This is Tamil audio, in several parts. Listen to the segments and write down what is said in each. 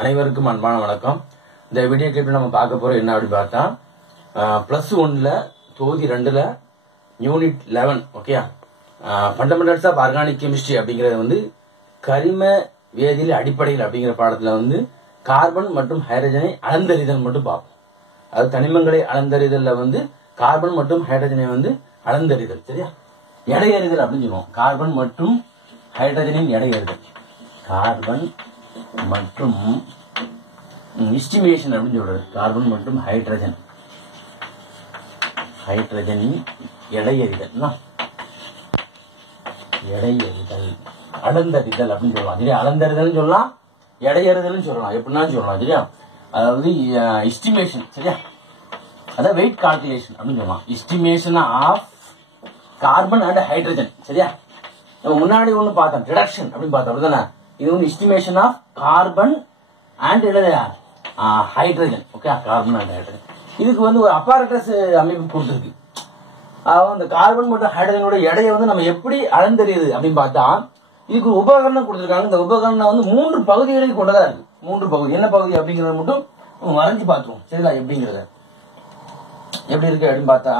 அனைவருக்கும் அன்பான வணக்கம். இந்த வீடியோ கிளிப்ல நம்ம பார்க்க போறோம் என்ன அப்படி பார்த்தா +1 தொகுதி 2 unit 11 okay. Fundamentals of organic chemistry அப்படிங்கறது வந்து கரிம வேதியியல் அடிப்படையில் அப்படிங்கிற பாடத்துல வந்து கார்பன் மற்றும் ஹைட்ரஜனை அளந்தறிதல் மட்டும் பார்ப்போம். அது தனிமங்களை அளந்தறிதல்ல வந்து கார்பன் மற்றும் ஹைட்ரஜனை வந்து அளந்தறிதல், சரியா? எடையறிதல் அப்படின்னு சொல்லுவோம். கார்பன் மற்றும் ஹைட்ரஜனின் எடையறிதல், கார்பன் மற்றும் எஸ்டிமேஷன் அப்படின்னு சொல்றது. கார்பன் மற்றும் ஹைட்ரஜனின் எடையறிதல், அளந்தறிதல் அப்படின்னு சொல்லலாம். சரியா? அளந்தறிதல் சொல்லலாம், எடையறிதல் சொல்லலாம், எப்படின்னாலும் சொல்லலாம். சரியா? அதாவது எஸ்டிமேஷன், சரியா? அதாவது வெயிட் கால்குலேஷன் அப்படின்னு சொல்லலாம். Estimation of carbon and hydrogen, சரியா? நம்ம முன்னாடி ஒண்ணு பார்த்தோம், ரிடக்ஷன் அப்படின்னு பார்த்தோம், அப்படிதானே? இது வந்து estimation of carbon and hydrogen, okay. Carbon and hydrogen இதுக்கு வந்து ஒரு அப்பாரட்டஸ் அமைப்பு கொடுத்துருக்கு. அதாவது இந்த கார்பன் மற்றும் ஹைட்ரஜனோட எடையை வந்து நம்ம எப்படி அளந்தறியுது அப்படின்னு பார்த்தா இதுக்கு உபகரணம் கொடுத்துருக்காங்க. இந்த உபகரணம் வந்து 3 பகுதிகளை கொண்டதா இருக்கு. 3 பகுதி, என்ன பகுதி அப்படிங்கறத மட்டும் வரைஞ்சு பார்த்துருவோம், சரிங்களா? எப்படிங்கறத எப்படி இருக்கு அப்படின்னு பார்த்தா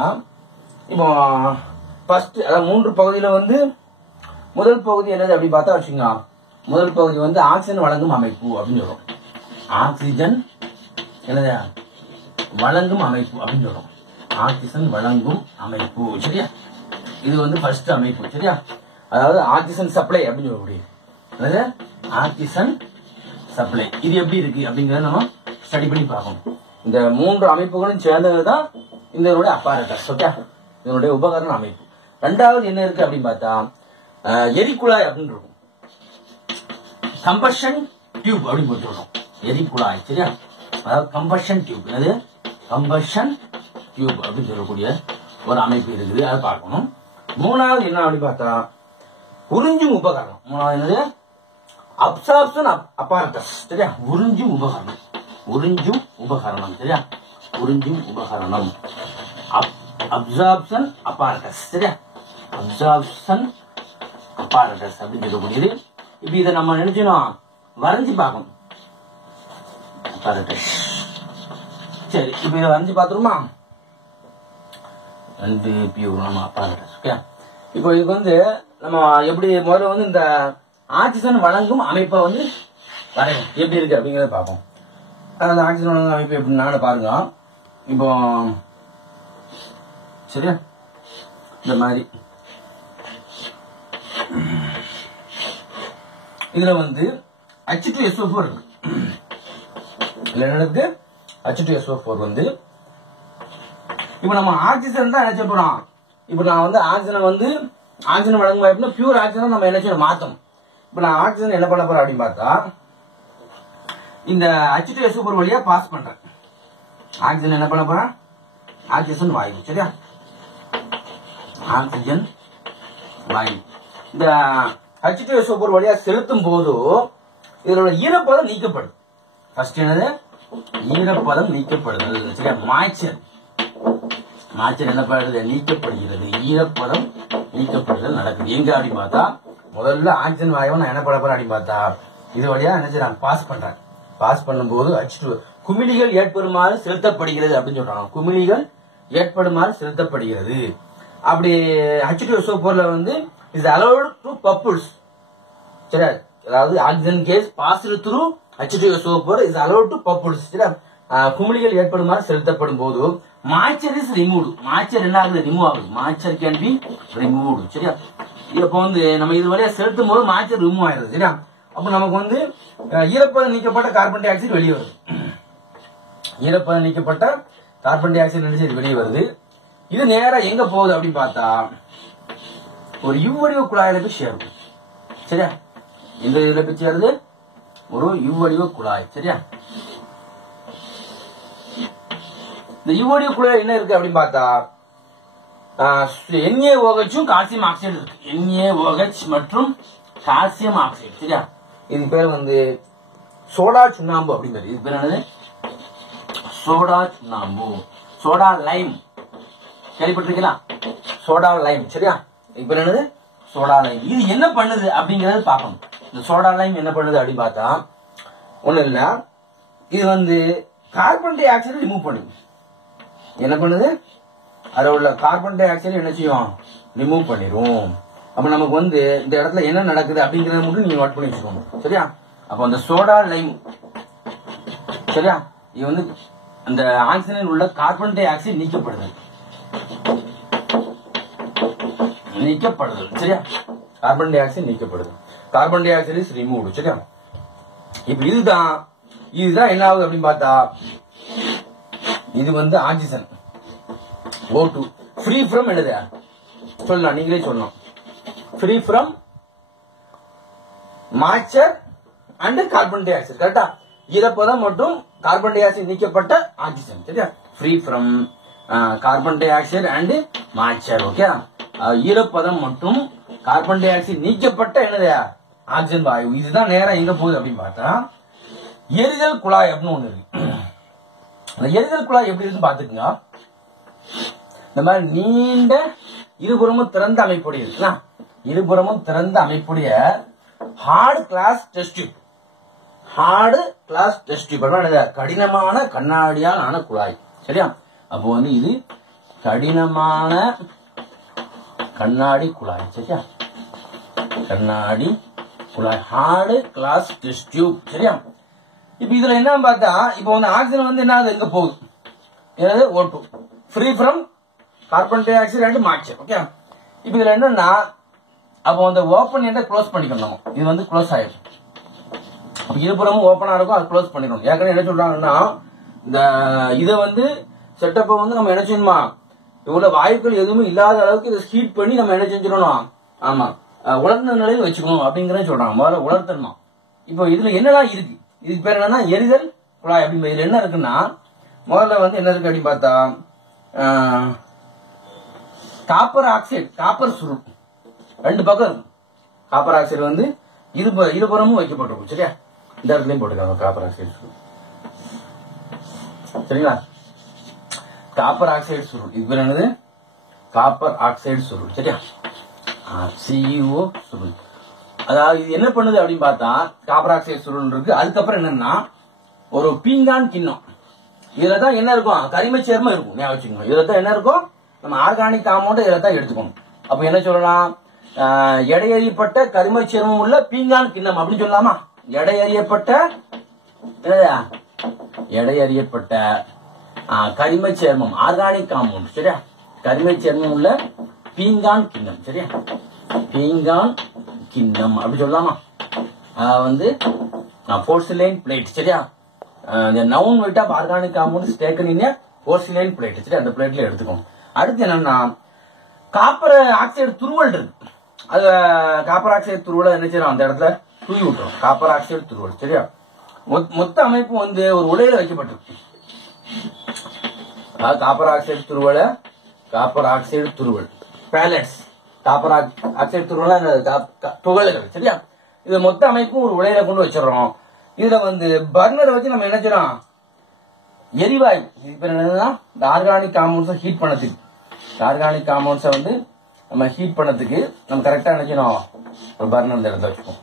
இப்போ ஃபர்ஸ்ட், அதாவது 3 பகுதியில வந்து முதல் பகுதி என்னது அப்படின்னு பார்த்தா வச்சுக்கோங்க. முதல் பகுதி வந்து ஆக்சிஜன் வழங்கும் அமைப்பு அப்படின்னு சொல்றோம். ஆக்சிஜன் என்னது வழங்கும் அமைப்பு அப்படின்னு சொல்றோம். ஆக்சிஜன் வழங்கும் அமைப்பு, சரியா? இது வந்து ஃபர்ஸ்ட் அமைப்பு, சரியா? அதாவது ஆக்சிஜன் சப்ளை அப்படின்னு சொல்லக்கூடிய ஆக்சிஜன் சப்ளை இது எப்படி இருக்கு அப்படிங்கறத நம்ம ஸ்டடி பண்ணி பார்க்கணும். இந்த 3 அமைப்புகளும் சேர்ந்ததுதான் இதனுடைய அப்பாரட்டஸ், ஓகே. இதனுடைய உபகரண அமைப்பு. ரெண்டாவது என்ன இருக்கு அப்படின்னு பார்த்தா எரிக்குழாய் அப்படின்னு இருக்கும். கம்பஷன் டியூப் அப்படின்னு சொல்றோம். எரிக்குழாய், சரியா? அதாவது கம்பஷன் டியூப், என்னது கம்பஷன் டியூப் அப்படின்னு சொல்லக்கூடிய ஒரு அமைப்பு இருக்குது, அதை பார்க்கணும். மூணாவது என்ன அப்படின்னு பார்த்தா உறிஞ்சும் உபகரணம். மூணாவது என்னது அப்சார்ப்ஷன் அப்பாரட்டஸ், சரியா? உறிஞ்சும் உபகரணம், சரியா? உறிஞ்சும் உபகரணம், அப்சார்ப்ஷன் அப்பாரட்டஸ், சரியா? அப்சார்ப்ஷன் அப்பாரட்டஸ் அப்படின்னு சொல்லக்கூடியது. இப்ப இதை நம்ம நினைச்சோம் வரைஞ்சு பார்க்கணும். சரி, இப்ப இதை வரைஞ்சு பார்த்துருமா? இப்போ இதுக்கு வந்து நம்ம எப்படி முதல்ல வந்து இந்த ஆக்சிஜன் வழங்கும் அமைப்பை வந்து வரையணும். எப்படி இருக்கு அப்படிங்கறத பார்ப்போம். அந்த ஆக்சிஜன் வழங்கும் அமைப்பு எப்படின்னு பாருங்க. இப்போ சரியா, இந்த மாதிரி இதுல வந்து H2SO4 இருக்கு. இதுல என்ன இருக்கு? H2SO4 வந்து இப்ப நம்ம ஆக்சிஜன் தான் என்ன சொல்றோம். இப்ப நான் வந்து ஆக்சிஜன் வழங்கும் அப்படின்னா பியூர் ஆக்சிஜன் நம்ம என்ன செய்யணும், மாத்தணும். இப்ப நான் ஆக்சிஜன் என்ன பண்ண போறேன் அப்படின்னு பார்த்தா இந்த H2SO4 வழியா பாஸ் பண்றேன். ஆக்சிஜன் என்ன பண்ண போறேன், ஆக்சிஜன் வாயு, சரியா? ஆக்சிஜன் வாயு இந்த H2SO4 வழியா செலுத்தும் போது இதோட ஈரப்பதம் நீக்கப்படுது. ஃபர்ஸ்ட் என்னது, ஈரப்பதம் நீக்கப்படுது, சரியா? மாய்ச்சர் என்ன பண்ணுறது, நீக்கப்படுகிறது. ஈரப்பதம் நீக்கப்படுதல் நடக்குது. எங்க அப்படின்னு பார்த்தா முதல்ல ஆக்சிஜன் வாயுவை நான் என்ன பண்ண போறேன் அப்படின்னு பார்த்தா இது வழியா என்ன செய்யறேன், பாஸ் பண்றேன். பாஸ் பண்ணும்போது H2 குமிழிகள் ஏற்படுமாறு செலுத்தப்படுகிறது அப்படின்னு சொல்றாங்க. குமிழிகள் ஏற்படுமாறு செலுத்தப்படுகிறது. அப்படி H2SO4 வந்து is allowed to bubbles, சரியா? அதாவது oxygen case passed through H2SO4 is allowed to bubbles, சரியா? குமிழிகள் ஏற்படுமாறு செலுத்தப்படும் போது மாய்ச்சர் இஸ் ரிமூவ்டு. மாய்ச்சர் என்ன ஆகுது, ரிமூவ் ஆகுது. மாய்ச்சர் கேன் பி ரிமூவ்டு, சரியா? இப்ப வந்து நம்ம இது வழியா செலுத்தும் போது மாய்ச்சர் ரிமூவ் ஆயிடுது, சரியா? அப்ப நமக்கு வந்து ஈரப்பதம் நீக்கப்பட்ட கார்பன் டை ஆக்சைடு வெளியே வருது. ஈரப்பதம் நீக்கப்பட்ட கார்பன் டை ஆக்சைடு வெளியே வருது. இது நேரா எங்க போகுது அப்படின்னு பார்த்தா ஒரு யுவடிவ குழாயில போய் சேரும், சரியா? இந்த இதுல போய் சேருது ஒரு யுவடிவ குழாய், சரியா? இந்த யுவடிவ குழாய் என்ன இருக்கு அப்படின்னு பார்த்தா NaOH கால்சியம் ஆக்சைடு இருக்கு. NaOH மற்றும் கால்சியம் ஆக்சைடு, சரியா? இது பேர் வந்து சோடா சுண்ணாம்பு அப்படிங்கிறது. இது பேர் என்னது, சோடா சுண்ணாம்பு, சோடா லைம் கேள்விப்பட்டிருக்கீங்களா? சோடா லைம், சரியா? இப்ப என்னது, சோடா லைம். இது என்ன பண்ணுது அப்படிங்கறது பார்க்கணும். இந்த சோடா லைம் என்ன பண்ணுது அப்படின்னு பார்த்தா ஒண்ணு இல்ல, இது வந்து கார்பன் டை ஆக்சைடு ரிமூவ் பண்ணுது. என்ன பண்ணுது? அதுல உள்ள கார்பன் டை ஆக்சைடு என்ன செய்யும்? ரிமூவ் பண்ணிரும். அப்ப நமக்கு வந்து இந்த இடத்துல என்ன நடக்குது அப்படிங்கறத மட்டும் நீங்க நோட் பண்ணி வச்சுக்கோங்க. சரியா? அப்ப அந்த சோடா லைம், சரியா, இது வந்து அந்த ஆக்சிஜனில் உள்ள கார்பன் டை ஆக்சைடு நீக்கப்படுது. சரியா? கார்பன் டை ஆக்சைடு நீக்கப்படுது. Carbon dioxide is removed. சரியா? இப்ப இதுதான் என்ன ஆகுது அப்படின்னு பார்த்தா, இது வந்து ஆக்சிஜன் O2 ஃப்ரீ ஃப்ரம் என்னது சொல்லலாம், நீங்களே சொல்லலாம். Free from moisture and carbon di oxide. கரெக்டா? ஈரப்பதம் மற்றும் கார்பன் டை ஆக்சைடு நீக்கப்பட்ட ஆக்சிஜன். சரியா? Free from carbon di oxide and moisture. Okay, ஈரப்பதம் மற்றும் கார்பன் டை ஆக்சைடு நீக்கப்பட்ட என்னது ஆக்சிஜன் வாயு. இதுதான் நேரம் எங்க போகுது அப்படின்னு பார்த்தா, எரிதல் குழாய் அப்படின்னு ஒண்ணு இருக்கு. அந்த எரிதல் குழாய் எப்படி இருக்குன்னு பாத்துக்கங்க. இந்த மாதிரி நீண்ட இருபுறமும் திறந்த அமைப்புடைய இருபுறமும் திறந்த அமைப்புடைய hard glass test tube. Hard glass test tube கடினமான கண்ணாடியால் ஆன குழாய். சரியா? அப்போ வந்து இது கடினமான கண்ணாடி குழாய். சரியா? கண்ணாடி குழாய், ஹார்டு கிளாஸ் டெஸ்ட் டியூப். சரியா? இப்ப இதுல என்ன பார்த்தா, இப்ப வந்து ஆக்சிஜன் வந்து என்ன எங்க போகுது? என்னது? O2 free from carbon di oxide and moisture. Okay, இப்ப இதுல என்னன்னா, அப்போ அந்த ஓபன் என்ற க்ளோஸ் பண்ணிக்கணும். இது வந்து க்ளோஸ் ஆயிடும். இருபுறமும் ஓபனா இருக்கும், அது க்ளோஸ் பண்ணிடணும். ஏற்கனவே என்ன சொல்றாங்கன்னா, இந்த இதை வந்து செட்டப்பை வந்து நம்ம என்ன செய்யணுமா, இவ்வளவு வாயுக்கள் எதுவுமே இல்லாத அளவுக்கு இதை ஹீட் பண்ணி நம்ம என்ன செஞ்சிடணும். ஆமா, உலர்ந்த நிலையில் வச்சுக்கணும் அப்படிங்கறத சொல்றாங்க. முதல்ல உலர்த்தணும். இப்போ இதுல என்னதான் இருக்கு? இதுக்கு பேர் என்னன்னா எரிதல் குழாய். அப்படிங்கிற இதுல என்ன இருக்குன்னா, முதல்ல வந்து என்ன இருக்கு அப்படின்னு பார்த்தா, காப்பர் ஆக்சைடு, காப்பர் சுருள் ரெண்டு பக்கம் இருக்கும். காப்பர் ஆக்சைடு வந்து இருபுறமும் வைக்கப்பட்டிருக்கும். சரியா? இந்த இடத்துலயும் போட்டுக்காங்க காப்பர் ஆக்சைடு சுருள். சரிங்களா? காப்பர் ஆக்சைடு சுருள், இது பேர் என்னது? காப்பர் ஆக்சைடு சுருள். சரியா? CO சுருள். அதாவது இது என்ன பண்ணுது அப்படின்னு பார்த்தா, காப்பர் ஆக்சைடு சுருள் இருக்கு. அதுக்கப்புறம் என்னன்னா, ஒரு பீங்கான் கிண்ணம். இதுலதான் என்ன இருக்கும்? கரிம சேர்மம் இருக்கும். ஞாபகம் வச்சுக்கணும். இதுலதான் என்ன இருக்கும்? நம்ம ஆர்கானிக் காம்பவுண்ட் இதுலதான் எடுத்துக்கணும். அப்ப என்ன சொல்லலாம்? எடையறியப்பட்ட கரிம சேர்மம் உள்ள பீங்கான் கிண்ணம் அப்படின்னு சொல்லலாமா? எடையறியப்பட்ட கரிம சேர்மம், ஆர்கானிக் காம்பவுண்ட். சரியா? கரிம சேர்மம் உள்ள பீங்கான் கிண்ணம். சரியா? பீங்கான் கிண்ணம் அப்படி சொல்லலாமா? வந்து போர்சிலைன் பிளேட். சரியா? the noun weight of organic compound is taken in a porcelain plate. சரி, அந்த பிளேட்ல எடுத்துக்கணும். அடுத்து என்னன்னா, காப்பர் ஆக்சைடு துருவல் இருக்கு. அது காப்பர் ஆக்சைடு துருவலை என்ன செய்யறோம்? அந்த இடத்துல தூவி விட்டுரும். காப்பர் ஆக்சைடு துருவல். சரியா? மொத்த அமைப்பு வந்து ஒரு உலையில வைக்கப்பட்டிருக்கு. காப்பர் ஆக்சைடு துருவலை, காப்பர் ஆக்சைடு துருவல் பேலட்ஸ், காப்பர் ஆக்சைடு துருவல் துகள்கள். சரியா? இது மொத்த அமைப்பு ஒரு உலையில கொண்டு வச்சிடறோம். இதுல வந்து பர்னர் வச்சு நம்ம என்ன செய்யறோம்? எரிவாயு. இப்ப என்னன்னா, இந்த ஆர்கானிக் காம்பவுண்ட்ஸ் ஹீட் பண்ணதுக்கு, ஆர்கானிக் காம்பவுண்ட்ஸ் வந்து நம்ம ஹீட் பண்ணதுக்கு நம்ம கரெக்டா என்ன செய்யணும்? ஒரு பர்னர் இந்த இடத்துல வச்சுக்கோம்.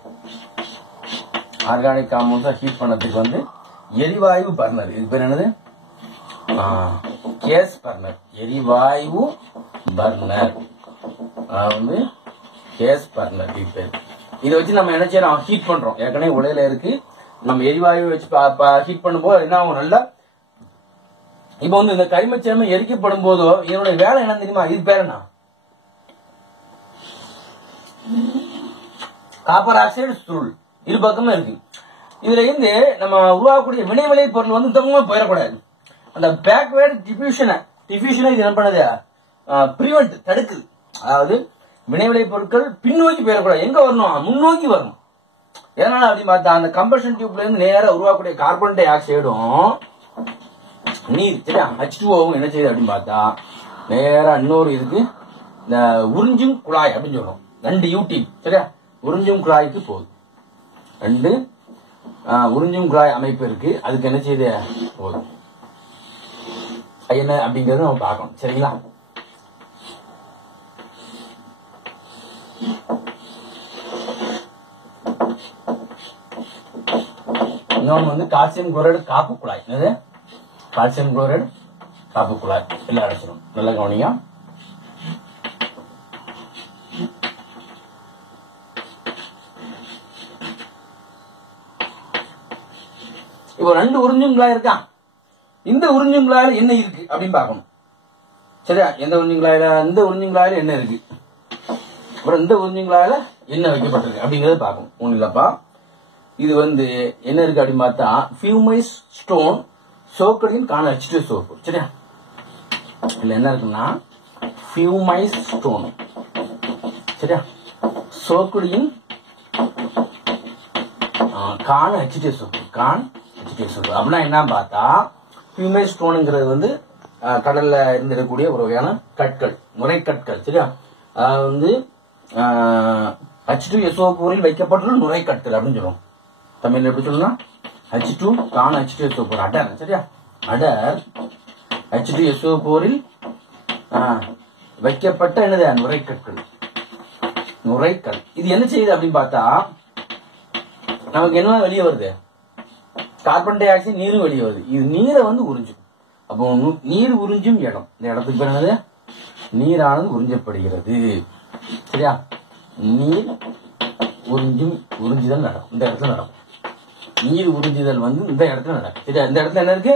ஆர்கானிக் காம்பவுண்ட்ஸ் ஹீட் பண்ணதுக்கு வந்து எரிவாயு பர்னர். இது பேர் என்னது? Case burner. எரிவாயு பர்னர் வந்து கேஸ் பர்னர். இது பேர். இதை வச்சு நம்ம என்ன செய்யறோம்? ஹீட் பண்றோம். ஏற்கனவே உலையில இருக்கு. நம்ம எரிவாயு வச்சு ஹீட் பண்ணும்போது என்ன ஆகும்? நல்லா இப்ப வந்து இந்த கரிம சேர்மம் எரிக்கப்படும் போதோ இதனுடைய வேலை என்ன தெரியுமா? இது பேர் என்ன? காப்பர் ஆக்சைடு சுருள். இரு பக்கமும் இருக்கு. இதுல இருந்து நம்ம உருவாக்கக்கூடிய வினைவிளை பொருள் வந்து தங்கமா போயிடக்கூடாது. அந்த பேக்வேர்டு டிஃபியூஷனை இது என்ன பண்ணுது? பிரிவென்ட், தடுக்குது. அதாவது வினைவிளை பொருட்கள் பின்னோக்கி போயிடக்கூடாது. எங்க வரணும்? முன்னோக்கி வரணும். எதனால அப்படின்னு பார்த்தா, அந்த கம்பஷன் டியூப்ல இருந்து நேரம் உருவாக்கக்கூடிய கார்பன் டை ஆக்சைடும் நீர், சரியா, H2O என்ன செய்யுது அப்படின்னு பார்த்தா, நேரா இன்னொரு இதுக்கு இந்த உறிஞ்சும் குழாய் அப்படின்னு சொல்றோம். 2 UT. சரியா? உறிஞ்சும் குழாய்க்கு போகுது. 2 உறிஞ்சும் குழாய் அமைப்பு இருக்கு. அதுக்கு என்ன செய்யுது? போகுது. என்ன அப்படிங்கறத நம்ம பார்க்கணும். சரிங்களா? இன்னொன்று வந்து கால்சியம் குளோரைடு காப்பு குழாய். என்னது? கால்சியம் குளோரைடு காப்பு குழாய் எல்லாம் அடைச்சிடும். நல்லா கவனிங்க. இப்போ 2 உறிஞ்சும் குழாய் இருக்கா? இந்த உறிஞ்சும் குழாயில என்ன இருக்கு அப்படின்னு பார்க்கணும். சரியா? எந்த உறிஞ்சும் குழாயில, இந்த உறிஞ்சும் குழாயில என்ன இருக்கு, அப்புறம் இந்த உறிஞ்சும் குழாயில என்ன வைக்கப்பட்டிருக்கு அப்படிங்கறத பார்க்கணும். ஒண்ணு இல்லப்பா, இது வந்து என்ன இருக்கு அப்படின்னு பார்த்தா ஃபியூமைஸ் ஸ்டோன் சோக்கடின் காண H2 சோப்பு. சரியா? இதுல என்ன இருக்குன்னா ஃபியூமைஸ் ஸ்டோன், சரியா, சோக்கடியின் காண H2 soap. Khan H2 soap அப்படின்னா என்ன பார்த்தா, ஃபியூமைஸ் ஸ்டோனுங்கிறது வந்து கடல்ல இருந்திருக்கக்கூடிய ஒரு வகையான கற்கள், நுரைக்கற்கள். சரியா? வந்து H2SO4 வைக்கப்பட்டுள்ள நுரைக்கற்கள் அப்படின்னு சொல்லுவோம். தமிழ்ல எப்படி சொல்லணும்? H2 காண H2SO4 அடர். சரியா? அடர் H2SO4 வைக்கப்பட்ட என்னது? நுரைக்கற்கள். நுரைக்கல் இது என்ன செய்யுது அப்படின்னு பார்த்தா, நமக்கு என்ன வெளியே வருது? கார்பன் டை ஆக்சைடு, நீரும் வெளியே வருது. இது நீரை வந்து உறிஞ்சும். அப்போ நீர் உறிஞ்சும் இடம், இந்த இடத்துக்கு பேர் என்னது? நீரானது உறிஞ்சப்படுகிறது. சரியா? நீர் உறிஞ்சுதல் நடக்கும், இந்த இடத்துல நடக்கும். நீர் உறிஞ்சுதல் வந்து இந்த இடத்துல நடக்கும். சரியா? இந்த இடத்துல என்ன இருக்கு?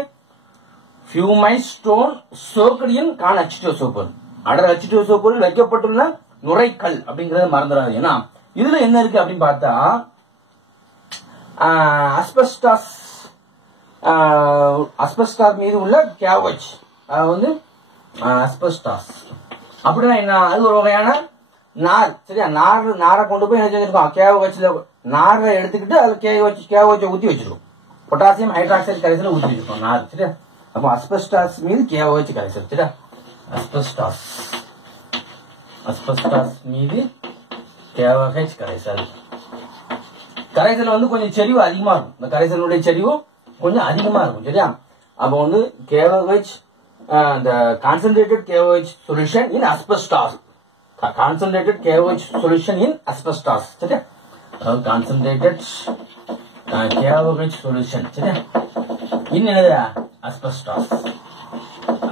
ஃபியூமைஸ் ஸ்டோன் சோக்கடியின் காண H2SO4 அடர் H2SO4 வைக்கப்பட்டுள்ள நுரைக்கல் அப்படிங்கறத மறந்துடாது. ஏன்னா இதுல என்ன இருக்கு அப்படின்னு பார்த்தா, அஸ்பெஸ்டாஸ் மீது உள்ள கேவச், வந்து அஸ்பெஸ்டாஸ் அப்படின்னா என்ன? அது ஒரு வகையான நார். சரியா? நாரை கொண்டு போய் என்ன செஞ்சிருக்கோம்? கேவச்ல நாரை எடுத்துக்கிட்டு அதுல கேவச்சை ஊத்தி வச்சிருக்கோம். பொட்டாசியம் ஹைட்ராக்சைடு கரைசல ஊத்தி வச்சிருக்கோம் நார். சரியா? அப்போ அஸ்பெஸ்டாஸ் மீது கேவச் கரைசல். சரியா? அஸ்பெஸ்டாஸ் மீது கேவச் கரைசல். கரைசல் வந்து கொஞ்சம் செறிவு அதிகமா இருக்கும். இந்த கரைசலுடைய செறிவு கொஞ்சம் அதிகமா இருக்கும். சரியா? அப்போ வந்து கேவச், the concentrated KOH solution in asbestos. Concentrated KOH solution in asbestos. சரியா? concentrated KOH solution. சரியா? என்னது? asbestos.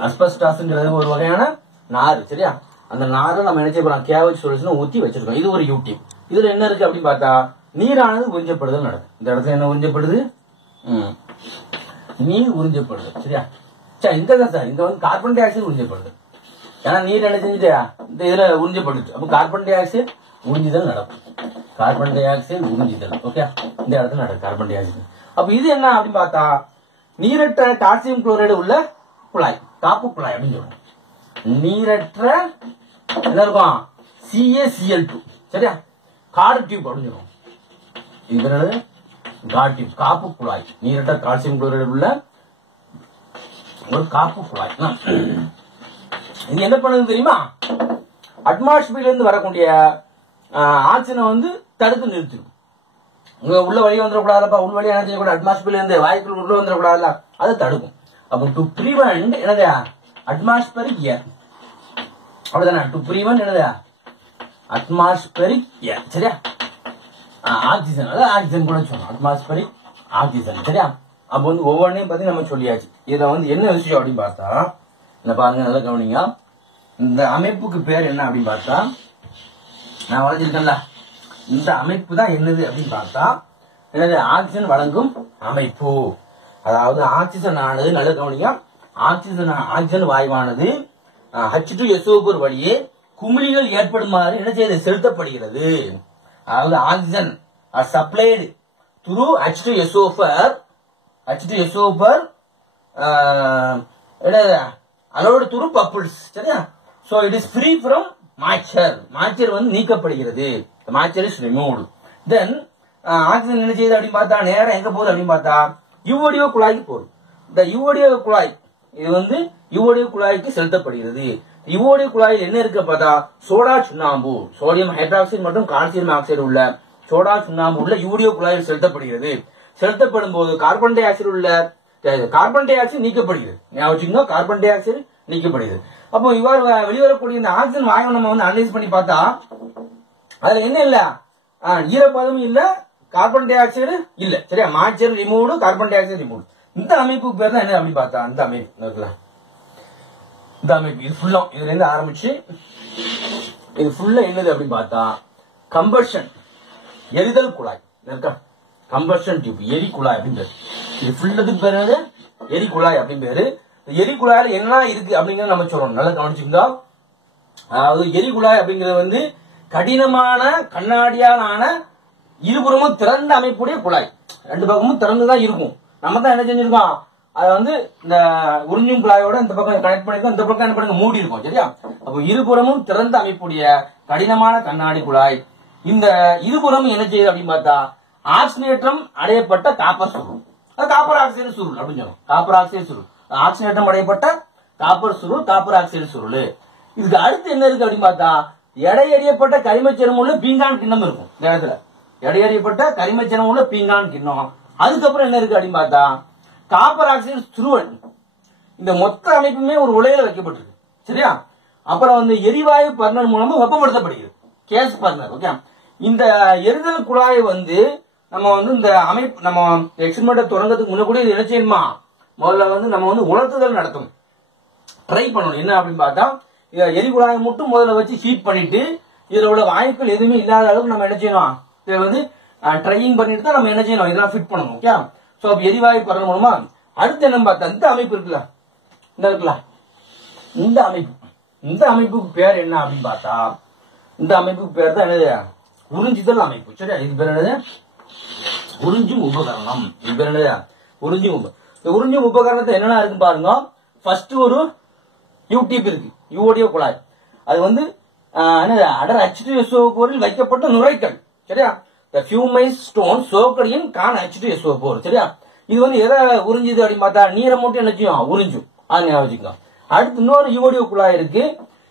asbestosங்கிறது ஒரு வகையான நார். சரியா? அந்த நாரை நம்ம என்ன செய்யலாம்? KOH solution ஊத்தி வச்சிருக்கோம். இது ஒரு யூடிப். இதுல என்ன இருக்கு அப்படின்னு பார்த்தா, நீரானது உறிஞ்சப்படுதல் நடக்கும். இந்த இடத்துல என்ன உறிஞ்சப்படுது? நீர் உறிஞ்சப்படுது. சரியா? இங்க தான் சார், இங்க வந்து கார்பன் டை ஆக்சைடு உறிஞ்சப்படுது. ஏன்னா நீர் என்ன செஞ்சுட்டு இந்த இதுல உறிஞ்சப்படுது. அப்ப கார்பன் டை ஆக்சைடு உறிஞ்சுதல் நடக்கும். கார்பன் டை ஆக்சைடு உறிஞ்சுதல். ஓகே, இந்த இடத்துல நடக்கும் கார்பன் டை ஆக்சைடு. அப்ப இது என்ன அப்படின்னு பார்த்தா, நீரற்ற கால்சியம் குளோரைடு உள்ள குழாய், காப்பு குழாய் அப்படின்னு சொல்லுவோம். நீரற்ற என்ன இருக்கும்? CaCl2. சரியா? கார்டு டியூப் அப்படின்னு சொல்லுவோம். இது என்னது? கார்டு டியூப், காப்பு குழாய். நீரற்ற கால்சியம் குளோரைடு உள்ள ஒரு காப்பு குழாய். இது என்ன பண்ணுது தெரியுமா? அட்மாஸ்பியர்ல இருந்து வரக்கூடிய ஆக்சிஜனை வந்து தடுத்து நிறுத்திடும். உங்க உள்ள வழி வந்துடக்கூடாதுப்பா, உள் வழி என்ன செய்யக்கூடாது? அட்மாஸ்பியர்ல இருந்து வாய்க்குள் உள்ள வந்துடக்கூடாதுல்ல, அதை தடுக்கும். அப்போ டு பிரிவென்ட் என்னது? அட்மாஸ்பியரிக் ஏர். அப்படிதானே? டு பிரிவென்ட் என்னது? அட்மாஸ்பியரிக் ஏர். சரியா? ஆக்சிஜன், அதாவது ஆக்சிஜன் கூட சொல்லணும், அட்மாஸ்பியரிக் ஆக்சிஜன். சரியா? அப்போ வந்து ஒவ்வொன்றையும் பத்தி நம்ம சொல்லியாச்சு. இதை வந்து என்ன விஷயம் அப்படின்னு பார்த்தா, இந்த பாருங்க, நல்லா கவனிங்க. இந்த அமைப்புக்கு பேர் என்ன அப்படின்னு பார்த்தா, நான் வளர்ந்துருக்கேன்ல, இந்த அமைப்பு தான் என்னது அப்படின்னு பார்த்தா, என்னது? ஆக்சிஜன் வழங்கும் அமைப்பு. அதாவது ஆக்சிஜன் ஆனது, நல்ல கவனிங்க, ஆக்சிஜன் வாயுவானது H2SO4 வழியே குமிழிகள் ஏற்படுமாறு என்ன செய்து செலுத்தப்படுகிறது. அதாவது oxygen supplied through H2SO4 allowed through bubbles. சரியா? So it is free from moisture. moisture வந்து நீக்கப்படுகிறது. The moisture is removed. Then oxygen என்ன செய்யுது அப்படின்னு பார்த்தா, நேரம் எங்க போகுது அப்படின்னு பார்த்தா, யுவோடியோ குழாய்க்கு போகுது. இந்த யுவோடியோ குழாய் இது வந்து யுவோடியோ குழாய்க்கு செலுத்தப்படுகிறது. யுவோடியோ குழாயில் என்ன இருக்கு பார்த்தா, சோடா சுண்ணாம்பு, சோடியம் ஹைட்ராக்சைடு மற்றும் கால்சியம் ஆக்சைடு உள்ள சோடா சுண்ணாம்பு உள்ள யுவோடியோ குழாயில் செலுத்தப்படுகிறது. செலுத்தப்படும் போது கார்பன் டை ஆக்சைடு நீக்கப்படுகிறது. கார்பன் டை ஆக்சைடு நீக்கப்படுகிறது. அப்போ இவ்வாறு வெளிவரக்கூடிய இந்த ஆக்சிஜன் வாயு நம்ம வந்து அனலைஸ் பண்ணி பார்த்தா, அதுல என்ன இல்ல? ஈரப்பதமும் இல்ல, கார்பன் டை ஆக்சைடு இல்ல, சரியா? Moisture removed, carbon di oxide remove. இந்த அமைப்புக்கு பேர் தான் என்ன அப்படி பார்த்தா, இந்த அமைப்பு இருக்குல்ல, இந்த அமைப்பு இது ஃபுல்லா இதுல இருந்து ஆரம்பிச்சு இது ஃபுல்லா என்னது அப்படின்னு பார்த்தா கம்பஷன், எரிதல் குழாய் இருக்கா, கம்பஷன் டியூப், எரி குழாய் அப்படின்னு பேரு. இது ஃபுல்லதுக்கு பேரு எரி குழாய் அப்படின்னு பேரு. எரி குழாயில என்ன இருக்கு அப்படிங்கறத நம்ம சொல்லணும், நல்லா கவனிச்சுக்கிட்டா. அதாவது எரி குழாய் அப்படிங்கிறது வந்து கடினமான கண்ணாடியால் ஆன இருபுறமும் திறந்த அமைப்புடைய குழாய். ரெண்டு பக்கமும் திறந்துதான் இருக்கும். நம்ம தான் என்ன செஞ்சிருக்கோம், அதை வந்து இந்த உறிஞ்சும் குழாயோட இந்த பக்கம் கனெக்ட் பண்ணிருக்கோம், இந்த பக்கம் என்ன பண்ணுங்க மூடி இருக்கும், சரியா? அப்போ இருபுறமும் திறந்த அமைப்புடைய கடினமான கண்ணாடி குழாய். இந்த இருபுறமும் என்ன செய்யுது அப்படின்னு பார்த்தா ஆக்சிஜனேற்றம் அடையப்பட்ட காப்பர் சுருள், அது காப்பர் ஆக்சைடு சுருள் அப்படின்னு சொல்லுவோம். காப்பர் ஆக்சைடு சுருள், ஆக்சிஜனேற்றம் அடையப்பட்ட காப்பர் சுருள், காப்பர் ஆக்சைடு சுருள். இதுக்கு அடுத்து என்ன இருக்கு அப்படின்னு பார்த்தா எடை அறியப்பட்ட கரிமச்சேர்மம் உள்ள பீங்கான் கிண்ணம் இருக்கும். இந்த இடத்துல எடை அறியப்பட்ட கரிமச்சேர்மம் உள்ள பீங்கான் கிண்ணம். அதுக்கப்புறம் என்ன இருக்கு அப்படின்னு பார்த்தா காப்பர் ஆக்சைடு சுருள். இந்த மொத்த அமைப்புமே ஒரு உலையில வைக்கப்பட்டிருக்கு, சரியா? அப்புறம் வந்து எரிவாயு பர்னர் மூலமா வெப்பப்படுத்தப்படுகிறது, கேஸ் பர்னர். ஓகே, இந்த எரிதல் குழாய் வந்து நம்ம வந்து இந்த அமைப்பு நம்ம எக்ஸ்பெரிமெண்ட் தொடங்கிறதுக்கு முன்னாடி என்ன செய்யணுமா, முதல்ல வந்து நம்ம வந்து உலர்த்துதல் நடத்தணும், ட்ரை பண்ணணும். என்ன அப்படின்னு பார்த்தா எரி குழாயை மட்டும் முதல்ல வச்சு ஹீட் பண்ணிட்டு இதுல உள்ள வாயுக்கள் எதுவுமே இல்லாத அளவுக்கு நம்ம என்ன செய்யணும், இதை வந்து ட்ரையிங் பண்ணிட்டு தான் நம்ம என்ன செய்யணும், இதெல்லாம் ஃபிட் பண்ணணும். ஓகே, சோ எரிவாயு பர்னர் மூலமா. அடுத்து என்ன பார்த்தா இந்த அமைப்பு இருக்குல்ல, இந்த இருக்குல்ல, இந்த அமைப்புக்கு பேர் என்ன அப்படின்னு பார்த்தா இந்த அமைப்புக்கு பேர் தான் என்னது, உறிஞ்சுதல் அமைப்பு, சரியா? இது பேர் என்னது, உறிஞ்சும் உபகரணம். இது பேர் என்னது, உறிஞ்சும் உபகரணம். இந்த உறிஞ்சும் உபகரணத்தை என்னென்ன இருக்கு பாருங்க. ஃபர்ஸ்ட் ஒரு யூடியூப் இருக்கு, யூஓடிஓ குழாய். அது வந்து அடர் H2SO4 வைக்கப்பட்ட நுரைக்கல், சரியா? The fumous stone soaked in can H2SO4, சரியா? இது வந்து எதை உறிஞ்சுது அப்படின்னு பார்த்தா நீரை மட்டும் என்ன செய்யும், உறிஞ்சும். அது ஞாபகம் வச்சுக்கலாம். அடுத்து இன்னொரு யூஓடிஓ குழாய் இருக்கு.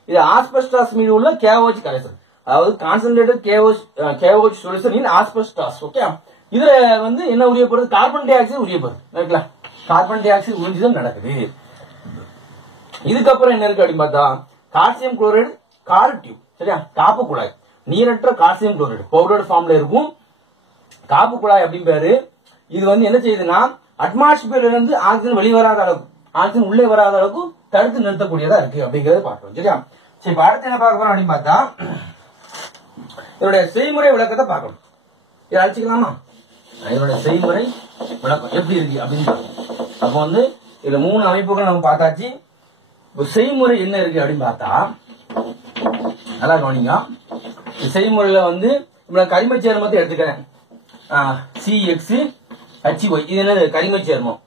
இது ஆஸ்பெஸ்டாஸ் மீது உள்ள கேஓஹெச் கரைசல், அதாவது concentrated KOH solution in asbestos. Okay, இதுல வந்து என்ன உரியப்படுது, கார்பன் டை ஆக்சைடு உரியப்படுது, கார்பன் டை ஆக்சைடு உறிஞ்சுதல் நடக்குது. இதுக்கப்புறம் என்ன இருக்கு அப்படின்னு பார்த்தா கால்சியம் குளோரைடு கார் டியூப், சரியா? காப்பு குழாய், நீரற்ற கால்சியம் குளோரைடு பவுடர் ஃபார்ம்ல இருக்கும் காப்பு குழாய் அப்படின்னு பேரு. இது வந்து என்ன செய்யுதுன்னா அட்மாஸ்பியர்ல இருந்து ஆக்சிஜன் வெளிவராத அளவுக்கு, ஆக்சிஜன் உள்ளே வராத அளவுக்கு தடுத்து நிறுத்தக்கூடியதா இருக்கு அப்படிங்கறத பார்க்கணும், சரியா? சரி, இப்ப அடுத்து என்ன பார்க்க போறோம் அப்படின்னு பார்த்தா இதனுடைய செய்முறை விளக்கத்தை பார்க்கணும். இதை அழைச்சிக்கலாமா? இதனுடைய செய்முறை விளக்கம் எப்படி இருக்கு அப்படின்னு அப்ப வந்து இதுல 3 அமைப்புகள் நம்ம பார்த்தாச்சு. செய்முறை என்ன இருக்கு அப்படின்னு பார்த்தா நல்லா கவனிங்க. செய்முறையில வந்து கரிம சேர்மத்தை எடுத்துக்கிறேன், CXHY. இது என்னது, கரிம சேர்மம்.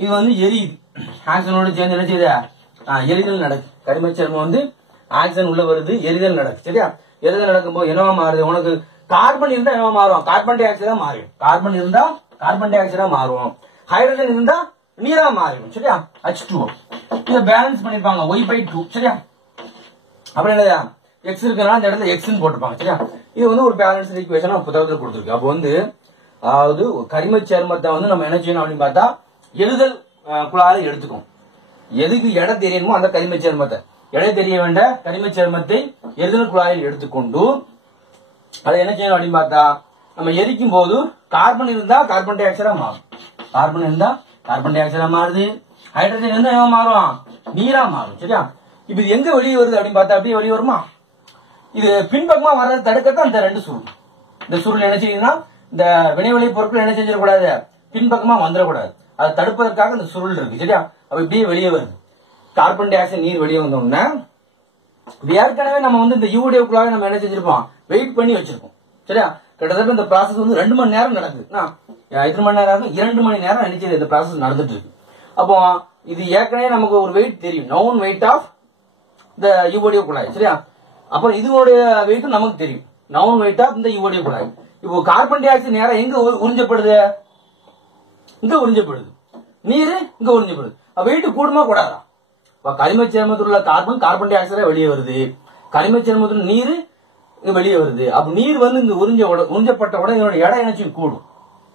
இது வந்து எரியுது, ஆக்சிஜனோட சேர்ந்து என்ன செய்யுது, எரிதல் நடக்கு. கரிம சேர்மம் வந்து ஆக்சிஜன் உள்ள வருது, எரிதல் நடக்கு, சரியா? எரிதல் நடக்கும்போது என்னவா மாறுது, உனக்கு கார்பன் இருந்தா என்னவா மாறும், கார்பன் டை ஆக்சைடா மாறும். கார்பன் இருந்தா கார்பன் டை ஆக்சைடா மாறும். ஹைட்ரஜன் இருந்தா நீரா மாறிடும், சரியா? H2O. இதை பேலன்ஸ் பண்ணிருப்பாங்க Y/2, சரியா? அப்புறம் என்னது, X இருக்கனால இந்த இடத்துல X போட்டிருப்பாங்க, சரியா? இது வந்து ஒரு பேலன்ஸ் ஈக்குவேஷன் புத்தகத்தில் கொடுத்துருக்கு. அப்போ வந்து அதாவது கரிம சேர்மத்தை வந்து நம்ம என்ன செய்யணும் அப்படின்னு பார்த்தா எரிதல் குழாயில எடுத்துக்கும். எதுக்கு எடை தெரியணுமோ அந்த கரிம சேர்மத்தை, எடை தெரிய வேண்ட கரிம சேர்மத்தை எரிதல் குழாயில் எடுத்துக்கொண்டு அதை என்ன செய்யணும் அப்படின்னு பார்த்தா நம்ம எரிக்கும் போது கார்பன் இருந்தா கார்பன் டை ஆக்சைடா மாறும், கார்பன் இருந்தா கார்பன் டை ஆக்சைடா மாறுது. ஹைட்ரஜன் இருந்தா என்ன மாறும், நீரா மாறும், சரியா? இப்ப இது எங்க வெளியே வருது அப்படின்னு பார்த்தா அப்படியே வெளியே வருமா, இது பின்பக்கமா வர்றது தடுக்கத்தான் இந்த 2 சுருள். இந்த சுருள் என்ன செய்யுதுன்னா இந்த வினைவிளை பொருட்கள் என்ன செஞ்சிடக்கூடாது, பின்பக்கமா வந்துடக்கூடாது, அதை தடுப்பதற்காக இந்த சுருள் இருக்கு, சரியா? அப்ப இப்படியே வெளியே வருது. கார்பன் டை ஆக்சைடு நீர் வெளியே வந்தோம்னா ஏற்கனவே நம்ம வந்து இந்த யூடிஓக்குள்ளாக நம்ம என்ன செஞ்சிருப்போம், வெயிட் பண்ணி வச்சிருப்போம், சரியா? கிட்டத்தட்ட இந்த ப்ராசஸ் வந்து 2 மணி நேரம் நடக்குது. எத்தனை மணி நேரம், 2 மணி நேரம் நினைச்சது இந்த ப்ராசஸ் நடந்துட்டு இருக்கு. அப்போ இது ஏற்கனவே நமக்கு ஒரு வெயிட் தெரியும், நவுன் வெயிட் ஆஃப் த யூஓடிஓ குழாய், சரியா? அப்போ இதனுடைய வெயிட் நமக்கு தெரியும், நவுன் வெயிட் ஆஃப் இந்த யூஓடிஓ குழாய். இப்போ கார்பன் டை ஆக்சைடு நேரம் எங்க உறிஞ்சப்படுது, இங்க உறிஞ்சப்படுது. நீர் இங்க உறிஞ்சப்படுது. வெயிட் கூடுமா கூடாதா? கரிம சேர்மத்தில் உள்ள கார்பன் கார்பன் டை ஆக்சைடா வெளியே வருது, கரிம சேர்மத்தில் நீர் இங்க வெளியே வருது. அப்ப நீர் வந்து இங்க உறிஞ்சப்பட்ட உடனே இதோட எடை எனர்ஜி கூடும்,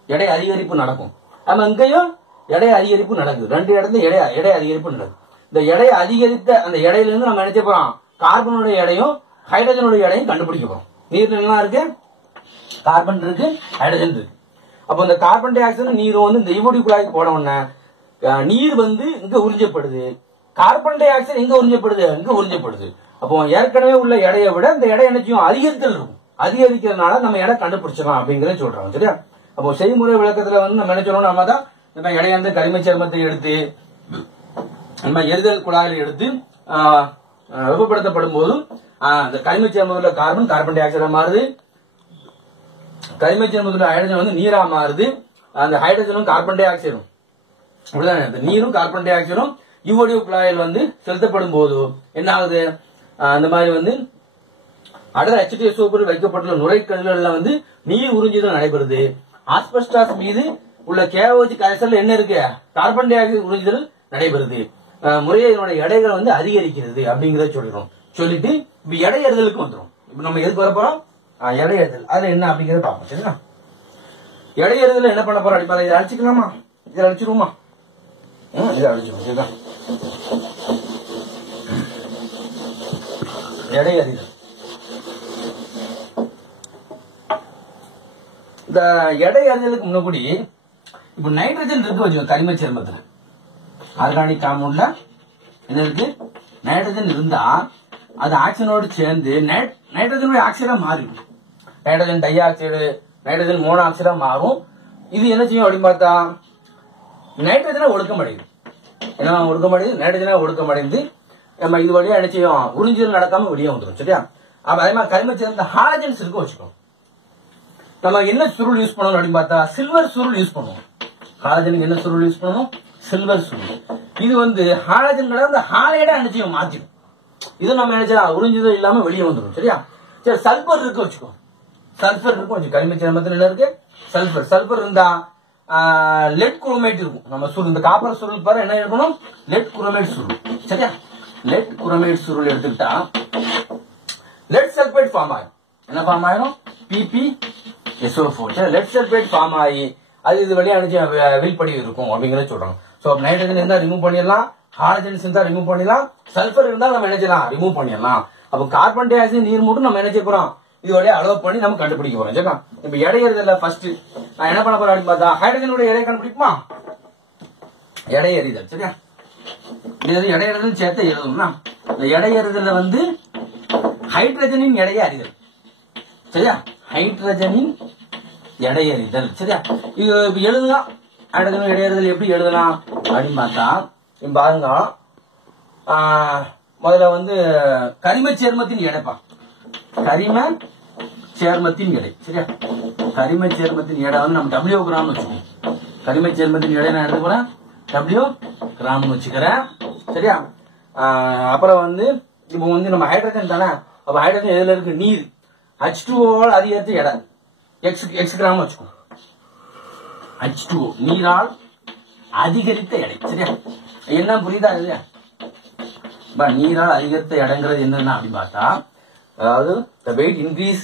எடை அதிகரிப்பு நடக்கும். நம்ம இங்கேயும் எடை அதிகரிப்பு நடக்குது, 2 இடத்துல எடை அதிகரிப்பு நடக்குது. இந்த எடை அதிகரித்த அந்த எடையில இருந்து நம்ம நினைச்ச போறோம் கார்பனுடைய எடையும் ஹைட்ரஜனுடைய எடையும் கண்டுபிடிக்க போறோம். நீர்ல என்ன இருக்கு, கார்பன் இருக்கு, ஹைட்ரஜன் இருக்கு. அப்ப இந்த கார்பன் டை ஆக்சைடு நீரும் வந்து இந்த ஈவோடி குழாய் போன உடனே நீர் வந்து இங்க உறிஞ்சப்படுது, கார்பன் டை ஆக்சைடு எங்க உறிஞ்சப்படுது, இங்க உறிஞ்சப்படுது. அப்போ ஏற்கனவே உள்ள எடையை விட இந்த எடை என்னைக்கும் அதிகரித்தல் இருக்கும். அதிகரிக்கிறதுனால நம்ம எடை கண்டுபிடிச்சிடலாம் அப்படிங்கறத சொல்றாங்க. சரியா? அப்போ செய்முறை விளக்கத்துல வந்து நம்ம என்ன சொல்லணும், நம்ம தான் நம்ம எடையாந்து கரிம சேர்மத்தை எடுத்து நம்ம எரிதல் குழாயில் எடுத்து வெப்பப்படுத்தப்படும் போது அந்த கரிம சேர்மத்துல கார்பன் டை ஆக்சைடா மாறுது, கரிம சேர்மத்துல ஹைட்ரஜன் வந்து நீரா மாறுது. அந்த ஹைட்ரஜனும் கார்பன் டை ஆக்சைடும் அப்படிதான், நீரும் கார்பன் டை ஆக்சைடும் ஈவோடி குழாயில் வந்து செலுத்தப்படும் போது என்ன ஆகுது, அந்த மாதிரி வந்து அடர் H2SO வைக்கப்பட்டுள்ள நுரைக்கல்ல வந்து நீர் உறிஞ்சுதல் நடைபெறுது. ஆஸ்பெஸ்டாஸ் மீது உள்ள KOH கரைசல் என்ன இருக்கு, கார்பன் டை ஆக்சைடு உறிஞ்சுதல் நடைபெறுது. முறையை இதனுடைய எடைகள் வந்து அதிகரிக்கிறது அப்படிங்கறத சொல்லிடும். சொல்லிட்டு இப்ப எடையறுதலுக்கு வந்துடும். இப்ப நம்ம எதுக்கு வர போறோம், எடையறுதல். அது என்ன அப்படிங்கறத பார்ப்போம். சரிங்களா? எடையறுதல் என்ன பண்ண போறோம் அடிப்படை, இதை அழிச்சுக்கலாமா, இதை அழிச்சிருவோமா, இதை அழிச்சிருவோம். சரிங்களா? எடையறிதல். இந்த எடை அறிதலுக்கு முன்னாடி இப்ப நைட்ரஜன் இருக்கு வச்சுக்கோ, கரிம சேர்மத்துல ஆர்கானிக் காம்பவுண்ட்ல என்ன இருக்கு, நைட்ரஜன் இருந்தா அது ஆக்சிஜனோடு சேர்ந்து நைட்ரஜனுடைய ஆக்சைடா மாறிடும். நைட்ரஜன் டை ஆக்சைடு, நைட்ரஜன் மோனோ ஆக்சைடா மாறும். இது என்ன செய்யும் அப்படின்னு பார்த்தா நைட்ரஜனை ஒடுக்கமடையுது. என்ன ஒடுக்கமடையுது, நைட்ரஜனை ஒடுக்கமடைந்து நம்ம இது வழியா என்ன செய்யும், உறிஞ்சுதல் நடக்காம வெளியே வந்துடும். சரியா? அப்ப அதே மாதிரி கரிம சேர்ந்த ஹாலஜன்ஸ் இருக்கு வச்சுக்கோ. நம்ம என்ன சுருள் யூஸ் பண்ணணும் அப்படின்னு பார்த்தா சில்வர் சுருள் யூஸ் பண்ணுவோம். ஹாலஜனுக்கு என்ன சுருள் யூஸ் பண்ணணும், சில்வர் சுருள். இது வந்து ஹாலஜன் அந்த ஹாலைடா என்ன செய்யும், மாத்திடும். இது நம்ம என்ன செய்யலாம், உறிஞ்சுதல் இல்லாம வெளியே வந்துடும். சரியா? சரி, சல்பர் இருக்கு வச்சுக்கோ. சல்பர் இருக்கும் வச்சு, கரிம சேர்மத்தில் என்ன இருக்கு, சல்பர். சல்பர் இருந்தா லெட் குரோமேட் இருக்கும். நம்ம சுருள் இந்த காப்பர் சுருள் பாரு என்ன இருக்கணும், லெட் குரோமேட் சுருள். சரியா? லெட் குரோமேட் சுருள் எடுத்துக்கிட்டா லெட் சல்பேட் ஃபார்ம் ஆகும். என்ன ஃபார்ம் ஆயிரும், PpSO4. லெட் சல்பேட் ஃபார்ம் ஆகி அது இது வழியா வீழ்படி இருக்கும் அப்படிங்கறத சொல்றாங்க. சோ நைட்ரஜன் இருந்தா ரிமூவ் பண்ணிடலாம், ஹாலஜன்ஸ் இருந்தா ரிமூவ் பண்ணிடலாம், சல்பர் இருந்தா நம்ம என்ன செய்யலாம், ரிமூவ் பண்ணிடலாம். அப்ப கார்பன் டை ஆக்சைடு நீர் மட்டும் நம்ம என்ன செய்ய போறோம், இது வழியா அளவு பண்ணி நம்ம கண்டுபிடிக்க போறோம். சரியா? இப்ப எடையறிதல்ல ஃபர்ஸ்ட் நான் என்ன பண்ண போறேன் அப்படின்னு பார்த்தா ஹைட்ரஜனோட எடை கண்டுபிடிக்குமா, எடையறிதல். சரியா? எடையறிதல் சேர்த்து எழுதணும்னா இந்த எடையறிதல்ல வந்து ஹைட்ரஜனின் எடையை அறிதல். சரியா? ஹைட்ரஜனின் எடையறிதல். சரியா? இது எழுதலாம். ஹைட்ரஜன் எடையறிதல் எப்படி எழுதலாம் அப்படின்னு பார்த்தா பாருங்க, முதல்ல வந்து கரிம சேர்மத்தின் எடைப்பா, கரிம சேர்மத்தின் எடை. சரியா? கரிம சேர்மத்தின் எடை வந்து நம்ம W கிராம் வச்சுக்கோம். கரிம சேர்மத்தின் எடை நான் எடுத்து போறேன், W கிராம் வச்சுக்கிறேன். சரியா? அப்புறம் வந்து இப்போ வந்து நம்ம ஹைட்ரஜன் தானே, அப்ப ஹைட்ரஜன் எதுல இருக்கு, நீர். H2O அதிகரித்த எடை X கிராம் வச்சுக்கோ. H2O நீரால் அதிகரித்த எடை. சரியா? என்ன புரியுதா இல்லையா? நீரால் அதிகரித்த எடைங்கிறது என்னன்னா அப்படின்னு பார்த்தா, அதாவது the weight increase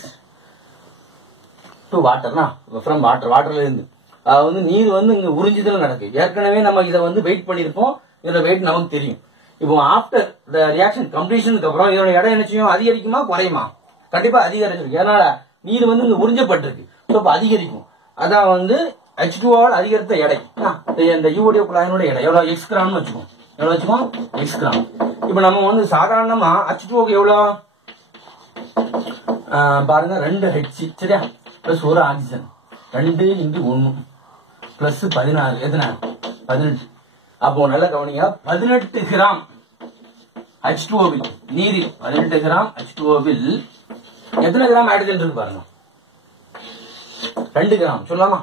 to waterனா from water, வாட்டர்ல இருந்து வந்து நீர் வந்து இங்க உறிஞ்சுதல் நடக்கு. ஏற்கனவே நம்ம இதை வந்து வெயிட் பண்ணிருப்போம், இதோட வெயிட் நமக்கு தெரியும். இப்போ ஆஃப்டர் த ரியாக்ஷன் கம்ப்ளீஷனுக்கு அப்புறம் இதோட எடை என்ன செய்யும், அதிகரிக்குமா குறையுமா, கண்டிப்பா அதிகரிச்சிருக்கு. ஏன்னா நீர் வந்து இங்க உறிஞ்சப்பட்டிருக்கு, அதிகரிக்கும். அதான் வந்து H2O அதிகரித்த எடை. இந்த ஈவோடி குழாயினோட எடை எவ்வளவு, X கிராம்னு வச்சுக்கோம். எவ்வளவு வச்சுக்கோம், X கிராம். இப்ப நம்ம வந்து சாதாரணமா H2O எவ்வளவு பாருங்க, 2 H. சரியா? பிளஸ் ஒரு ஆக்சிஜன், 2 × 1 பிளஸ் 16, எத்தனை 18. அப்போ நல்லா கவனிங்க, 18 கிராம் H2O நீரில் 18 கிராம் H2O எத்தனை கிராம் ஹைட்ரஜன் இருக்கு பாருங்க, 2 கிராம் சொல்லலாமா.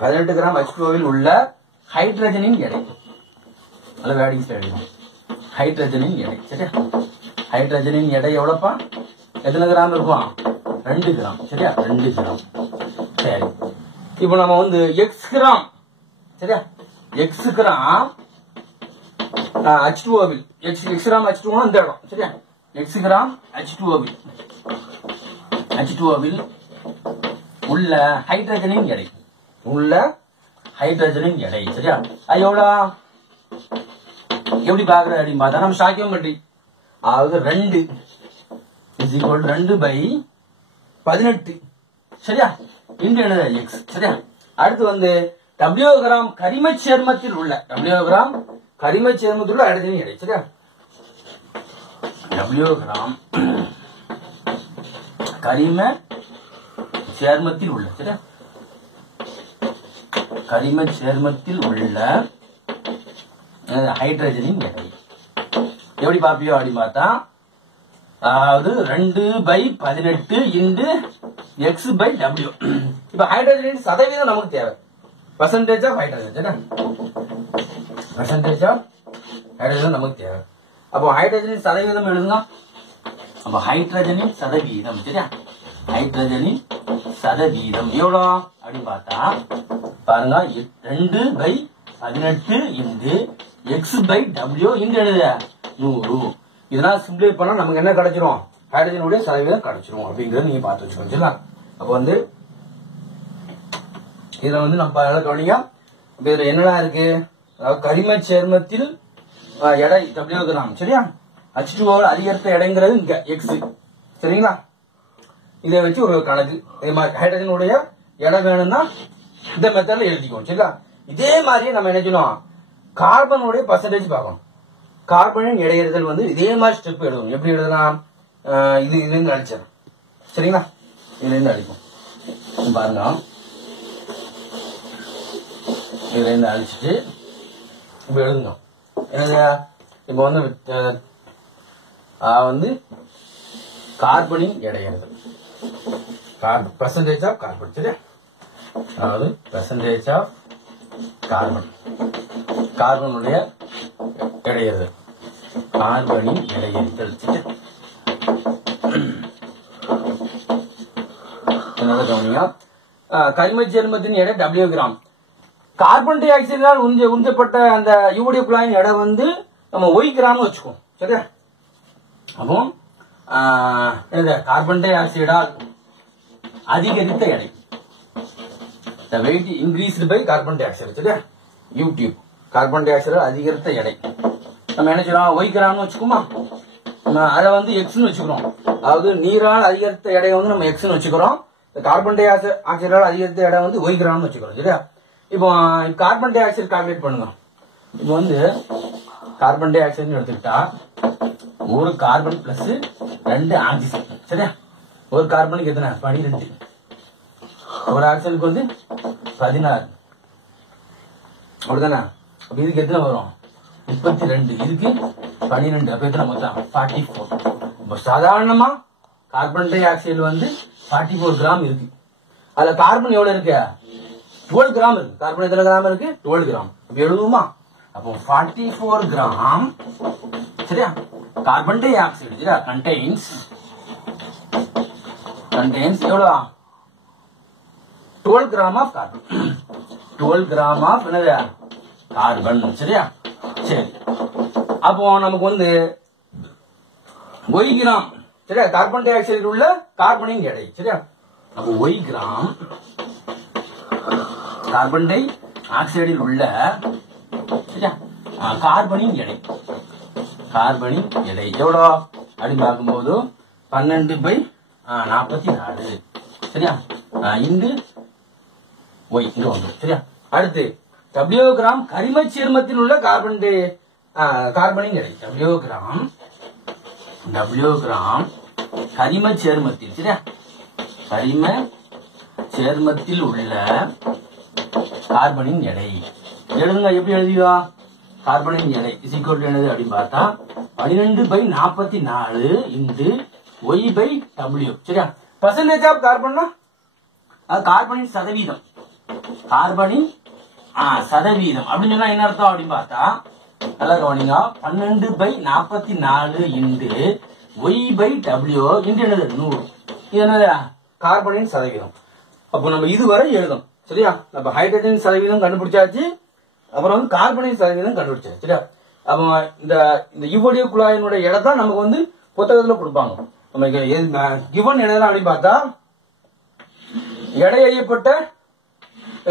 18 கிராம் H2O உள்ள ஹைட்ரஜனின் எடை, ஹைட்ரஜனின் எடை. சரியா? ஹைட்ரஜனின் எடை எவ்வளவுப்பா, எத்தனை கிராம் இருக்கும், 2 கிராம். சரியா? 2 கிராம். சரி, இப்போ நம்ம வந்து X கிராம். சரியா? X gram H2O X gram H2O இந்த இடம். சரியா? X கிராம் H2O உள்ள ஹைட்ரஜனின் எடை, சரியா? அது எவ்வளவு, எப்படி பாக்குறது அப்படின்னு பார்த்தா நம்ம சாக்கியம் கட்டி, அதாவது 2 2/18. சரியா? இன்று என்னது எக்ஸ். சரியா? அடுத்து வந்து W கிராம் கரிம சேர்மத்தில் உள்ள W கிராம் கரிம சேர்மத்தில் உள்ள ஹைட்ரஜன் எடை. சரியா? W கிராம் கரிம சேர்மத்தில் உள்ள, சரியா, கரிம சேர்மத்தில் உள்ள ஹைட்ரஜனின் எடை எப்படி பாப்பியோ அப்படின்னு பார்த்தா, அதாவது 2/18 இன்டு x/w. இப்ப ஹைட்ரஜனின் சதவீதம் நமக்கு தேவை, பர்சன்டேஜ் ஆஃப் ஹைட்ரஜன். சரியா? பர்சன்டேஜ் ஆஃப் ஹைட்ரஜன் நமக்கு தேவை. அப்போ ஹைட்ரஜனின் சதவீதம் எழுதுங்க. அப்ப ஹைட்ரஜனின் சதவீதம், சரியா, ஹைட்ரஜனின் சதவீதம் எவ்வளோ அப்படின்னு பார்த்தா பாருங்க, 2/18 இன்டு x/w இன்டு 100. இதெல்லாம் சிம்பிளை பண்ணா நமக்கு என்ன கிடைச்சிரும், ஹைட்ரஜனுடைய சதவீதம் கிடைச்சிரும் அப்படிங்கறத நீங்க பார்த்து வச்சுக்கோங்க. சரிங்களா? அப்ப வந்து இதுல வந்து நம்ம கவனிங்க, இதுல என்னடா இருக்கு, அதாவது கரிம சேர்மத்தில் எடை W கிராம். சரியா? H2O அதிகரித்த எடைங்கிறது இங்க x. சரிங்களா? இதை வச்சு ஒரு கணக்கு, ஹைட்ரஜனுடைய எடை வேணும்னா இந்த மெத்தட்ல எழுதிக்கோம். சரிங்களா? இதே மாதிரியே நம்ம என்ன செய்யணும், கார்பனுடைய பர்சன்டேஜ் பார்க்கணும். கார்பனின் இடையறுதல் வந்து இதே மாதிரி ஸ்டெப் எழுதணும். எப்படி எழுதலாம், இதுல இருந்து அடிச்சிடறேன். சரிங்களா? இதுல இருந்து அடிப்போம் பாருங்க. இதுல இருந்து அடிச்சுட்டு இப்ப எழுதுங்க. என்னது, இப்ப வந்து கார்பனின் இடையறுதல், பர்சன்டேஜ் ஆஃப் கார்பன். சரியா? அதாவது பர்சன்டேஜ் ஆஃப் கார்பன், கார்பனுடைய இடையறுதல், கார்பனின் இடையறுதல். கரிம சேர்மத்தின் எடை W கிராம். கார்பன் டை ஆக்சைடால் உறிஞ்சப்பட்ட அந்த யூடிய குழாயின் எடை வந்து நம்ம Y கிராம் வச்சுக்கோம். சரியா? அப்போ கார்பன் டை ஆக்சைடால் அதிகரித்த எடை, the weight increased by carbon dioxide. சரியா? யூடியூப் கார்பன் டை ஆக்சைடு அதிகரித்த எடை நம்ம என்ன செய்யலாம், Y கிராம் வச்சுக்குமா, அதை வந்து எக்ஸ்னு வச்சுக்கிறோம். அதாவது நீரால் அதிகரித்த எடையை வந்து நம்ம எக்ஸ்னு வச்சுக்கிறோம், கார்பன் டை ஆக்சைடால் அதிகரித்த எடை வந்து Y கிராம் வச்சுக்கிறோம். சரியா? இப்போ கார்பன் டை ஆக்சைடு கால்குலேட் பண்ணுங்க. இப்போ வந்து கார்பன் டை ஆக்சைடு எடுத்துக்கிட்டா ஒரு கார்பன் பிளஸ் 2 ஆக்சிஜன். சரியா? ஒரு கார்பனுக்கு எத்தனை, 12. ஒரு ஆக்சிஜனுக்கு வந்து 16. அப்படிதானே? அப்ப இதுக்கு எத்தனை வரும், 32. இதுக்கு 12. அப்ப எத்தனை மொத்தம் 44. சாதாரணமா கார்பன் டை ஆக்சைடு வந்து 44 கிராம் இருக்கு. அதுல கார்பன் எவ்வளவு இருக்கு, 12 கிராம் இருக்கு. கார்பன் எத்தனை கிராம் இருக்கு, 12 கிராம். எழுதுமா, அப்போ 44 கிராம். சரியா? கார்பன் டை ஆக்சைடு, சரியா, கண்டெய்ன்ஸ் எவ்வளவு, 12 gram of carbon. 12 gram of என்னது, கார்பன். சரியா? சரி, அப்போ நமக்கு வந்து Y கிராம். சரியா? கார்பன் டை ஆக்சைடில் உள்ள கார்பனின் எடை. சரியா? அப்போ Y கிராம் கார்பன் டை ஆக்சைடில் உள்ள, சரியா, கார்பனின் எடை, கார்பனின் எடை எவ்வளோ அப்படின்னு பார்க்கும்போது 12/44. சரியா? இன்று Y இங்க வந்து. சரியா? அடுத்து W கிராம் கரிம சேர்மத்தில் உள்ள கார்பனின் எடை. W கிராம் கரிம சேர்மத்தில், சரியா, கரிம சேர்மத்தில் உள்ள கார்பனின் எடை எழுதுங்க. எப்படி எழுதியா, கார்பனின் எடை இசிக்கோல் என்னது அப்படின்னு பார்த்தா 12/44 இன்டு Y/W. சரியா? பர்சன்டேஜ் ஆஃப் கார்பன்னா கார்பனின் சதவீதம், கார்பனின் சதவீதம் அப்படின்னு சொன்னா என்ன அர்த்தம் அப்படின்னு பார்த்தா, நல்லா கவனிங்க, 12/44 இன்டு Y/W இன்டு என்னது 100. இது என்னது, கார்பனின் சதவீதம். அப்போ நம்ம இதுவரை எழுதும். சரியா? நம்ம ஹைட்ரஜன் சதவீதம் கண்டுபிடிச்சாச்சு, அப்புறம் வந்து கார்பனின் சதவீதம் கண்டுபிடிச்சாச்சு. சரியா? அப்போ இந்த யூடிய குழாயினுடைய எடை தான் நமக்கு வந்து புத்தகத்துல கொடுப்பாங்க. நம்ம கிவன் என்னதான் அப்படின்னு பார்த்தா, எடை அறியப்பட்ட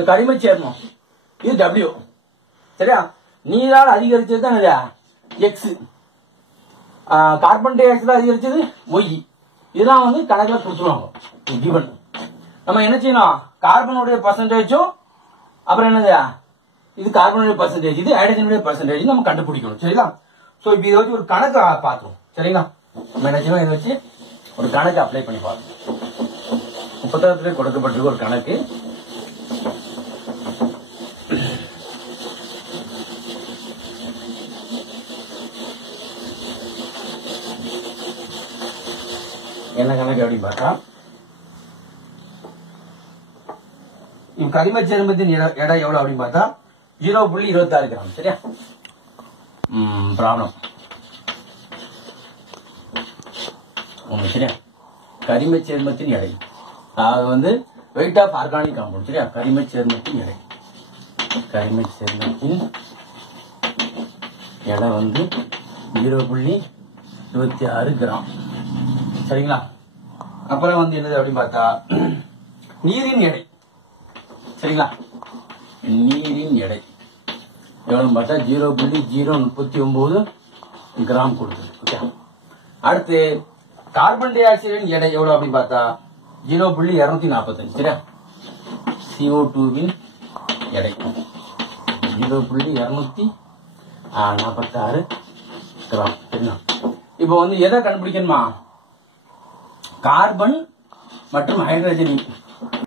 கரிம சேர்மம் இது W. சரியா? நீரால் அதிகரிச்சது தான் எக்ஸ், கார்பன் டை ஆக்சைடு அதிகரிச்சது Y. இதுதான் வந்து கணக்கில் கொடுத்துருவாங்க கிவன். நம்ம என்ன செய்யணும், கார்பனுடைய பர்சன்டேஜும் அப்புறம் என்னது இது கார்பனுடைய பர்சன்டேஜ், இது ஹைட்ரஜனுடைய பர்சன்டேஜ் நம்ம கண்டுபிடிக்கணும். சரிங்களா? சோ இப்ப இதை வச்சு ஒரு கணக்கு பார்த்துருவோம். சரிங்களா? நம்ம என்ன செய்யணும், இதை வச்சு ஒரு கணக்கு அப்ளை பண்ணி பார்க்கணும். புத்தகத்திலே கொடுக்கப்பட்டிருக்க ஒரு கணக்கு. என்ன கணக்கு அப்படின்னு பார்த்தா, கரிம சேர்மத்தின் எடை எவ்வளவு அப்படின்னு பார்த்தா 0.26 கிராம். சரியா? ப்ராப்ளம் சரியா? கரிம சேர்மத்தின் எடை, அதாவது வெயிட் ஆஃப் ஆர்கானிக் காம்பவுண்ட். சரியா? கரிம சேர்மத்தின் எடை, கரிம சேர்மத்தின் எடை 0.26 கிராம். சரிங்களா? அப்புறம் என்னது அப்படின்னு பார்த்தா நீரின் எடை. சரிங்களா? நீரின் எடை எவ்வளவு பார்த்தா 0.039 கிராம் கொடுக்குது. ஓகே. அடுத்து கார்பன் டை ஆக்சைடின் எடை எவ்வளவு அப்படின்னு பார்த்தா 0.245. சரியா? CO2வின் எடை 0.246 கிராம். சரிங்களா? இப்போ எதை கண்டுபிடிக்கணுமா, கார்பன் மற்றும் ஹைட்ரஜன்